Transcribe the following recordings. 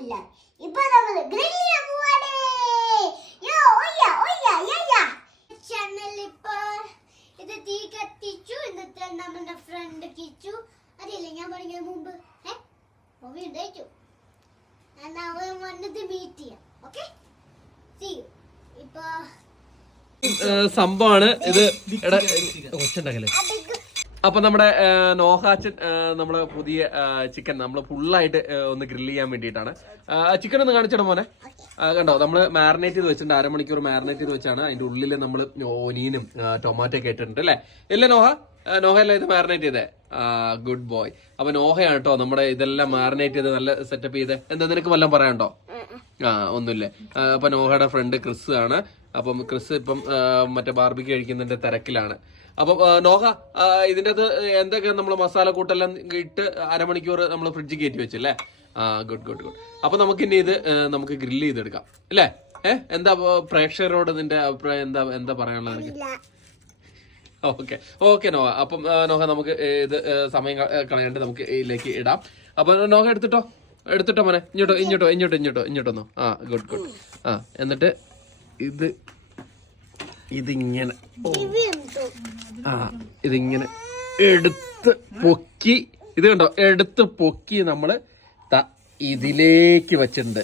ഇല്ല. ഇപ്പൊ നമ്മള് ഗ്രിൽ ചെയ്യാൻ പോവാണ്. യോ ഓയ്യ ഓയ്യ യ ചാനൽ ഇപ്പൊ ഇത് തീ കത്തിച്ചു. എന്നിട്ട് നമ്മുടെ ഫ്രണ്ട് കിച്ചു അറിയില്ല ഞാൻ പറയുന്നതിന് മുമ്പ് വീണ്ടു എന്നാ അവൻ വന്നിട്ട് മീറ്റ് ചെയ്യാം. ഓക്കെ ഇപ്പൊ സംഭവമാണ് ഇത്. ഒച്ചുണ്ടാക്കല്ലേ. അപ്പൊ നമ്മുടെ നോഹാച്ചൻ നമ്മളെ പുതിയ ചിക്കൻ നമ്മള് ഫുള്ളായിട്ട് ഒന്ന് ഗ്രില്ല് ചെയ്യാൻ വേണ്ടിയിട്ടാണ്. ചിക്കൻ ഒന്ന് കാണിച്ചിട മോനെ. കണ്ടോ, നമ്മള് മാരിനേറ്റ് ചെയ്ത് വെച്ചിട്ടുണ്ട്. അരമണിക്കൂർ മാരിനേറ്റ് ചെയ്ത് വെച്ചാണ്. അതിന്റെ ഉള്ളിൽ നമ്മൾ ഓനിയനും ടൊമാറ്റോ ഒക്കെ ഇട്ടിട്ടുണ്ട് അല്ലേ? ഇല്ല നോഹയല്ല ഇത് മാരിനേറ്റ് ചെയ്തേ. Good boy. അപ്പൊ നോഹയാണ് കേട്ടോ നമ്മുടെ ഇതെല്ലാം മാരിനേറ്റ് ചെയ്ത് നല്ല സെറ്റപ്പ് ചെയ്ത്. എന്താ നിനക്ക് വല്ലതും പറയാനുണ്ടോ? ഒന്നുമില്ലേ. അപ്പൊ നോഹയുടെ ഫ്രണ്ട് ക്രിസ് ആണ്. അപ്പം ക്രിസ് ഇപ്പം മറ്റേ ബാർബിക്ക് കഴിക്കുന്നതിന്റെ തിരക്കിലാണ്. അപ്പം നോഹ ഇതിന്റെ അത് എന്തൊക്കെ നമ്മള് മസാല കൂട്ടെല്ലാം ഇട്ട് അരമണിക്കൂർ നമ്മൾ ഫ്രിഡ്ജിൽ കയറ്റി വെച്ചല്ലേ? ഗുഡ്. അപ്പൊ നമുക്ക് ഇനി ഇത് നമുക്ക് ഗ്രില്ല് ചെയ്തെടുക്കാം അല്ലേ? എന്താ പ്രേക്ഷകരോട് നിന്റെ അഭിപ്രായം എന്താ പറയാനുള്ളത് നിനക്ക്? ഓക്കെ നോഹ. അപ്പം നോഹ നമുക്ക് ഇത് സമയം കളയാണ്ട് നമുക്ക് ഇതിലേക്ക് ഇടാം. അപ്പൊ നോഹ എടുത്തിട്ടോ മോനെ. ഇങ്ങോട്ടൊന്നോ. ഗുഡ്. എന്നിട്ട് ഇതിങ്ങനെ ഇതിങ്ങനെ എടുത്ത് പൊക്കി, ഇത് കണ്ടോ, എടുത്ത് പൊക്കി നമ്മള് ഇതിലേക്ക് വെച്ചിട്ടുണ്ട്.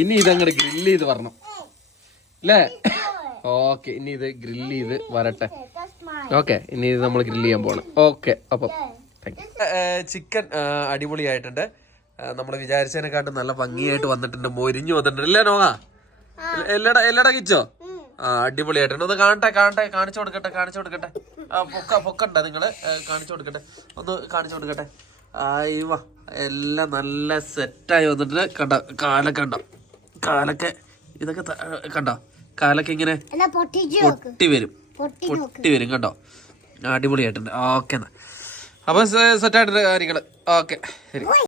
ഇനി ഇതങ്ങോട്ട് ഗ്രില്ല് ചെയ്ത് വരണം അല്ലേ? ഓക്കെ, ഇനി ഇത് ഗ്രില്ല് ചെയ്ത് വരട്ടെ. ഓക്കെ, ഇനി ഇത് നമ്മൾ ഗ്രില്ല് ചെയ്യാൻ പോകണം. ഓക്കെ, അപ്പം ചിക്കൻ അടിപൊളിയായിട്ടുണ്ട്. നമ്മൾ വിചാരിച്ചതിനെക്കാട്ടും നല്ല ഭംഗിയായിട്ട് വന്നിട്ടുണ്ട്. മൊരിഞ്ഞു വന്നിട്ടുണ്ട് അല്ലേ നോഹ? എല്ലാടാ കിച്ചോ? അടിപൊളിയായിട്ടുണ്ട്. ഒന്ന് കാണിച്ചു കൊടുക്കട്ടെ. പൊക്കണ്ട നിങ്ങള് കാണിച്ചു കൊടുക്കട്ടെ. ഒന്ന് കാണിച്ചു കൊടുക്കട്ടെ. അയ്യോ, എല്ലാം നല്ല സെറ്റായി വന്നിട്ട് കണ്ടോ? കാലൊക്കെ ഇതൊക്കെ കണ്ടോ? കാലൊക്കെ ഇങ്ങനെ പൊട്ടി വരും കണ്ടോ? അടിപൊളിയായിട്ടുണ്ട്. ഓക്കെ, എന്നാ അപ്പൊ സെറ്റായിട്ടുണ്ട് കാര്യങ്ങള്. ഓക്കെ, ശരി.